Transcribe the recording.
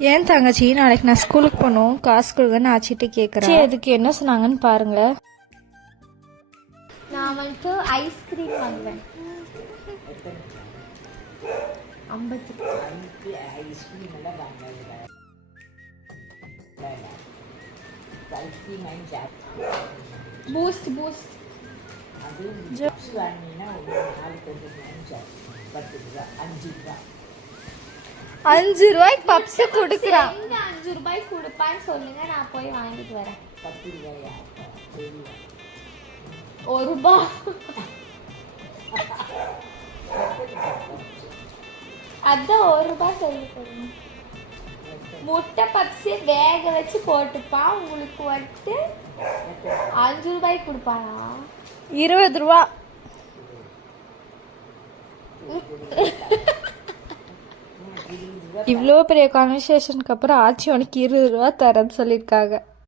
ஏன் தங்கச்சி நாளைக்கு நான் ஸ்கூலுக்கு போகணும், காசு கொடுங்கன்னு ஆச்சிட்டு கேட்குறேன். அதுக்கு என்ன சொன்னாங்கன்னு பாருங்க. நான் வந்துட்டு ஐஸ்கிரீம் வாங்குவேன். 50 பூஸ்ட் பூஸ்ட் ₹5 பப்ஸ் கொடுக்குறான். 5 ரூபாய் கொடுப்பான்னு சொல்லுங்க, நான் போய் வாங்கிட்டு வரேன். 1 ரூபாய். அதான் 1 ரூபாய் சொல்லி போடுங்க. முட்டை பப்ஸ் வேக வச்சு போட்டுப்பா, உங்களுக்கு வந்துட்டு 5 ரூபாய் கொடுப்பானா? 20 ரூபா. இவ்வளோ பெரிய கான்வர்சேஷனுக்கு அப்புறம் ஆச்சி உனக்கு 20 ரூபா தரேன்னு சொல்லியிருக்காங்க.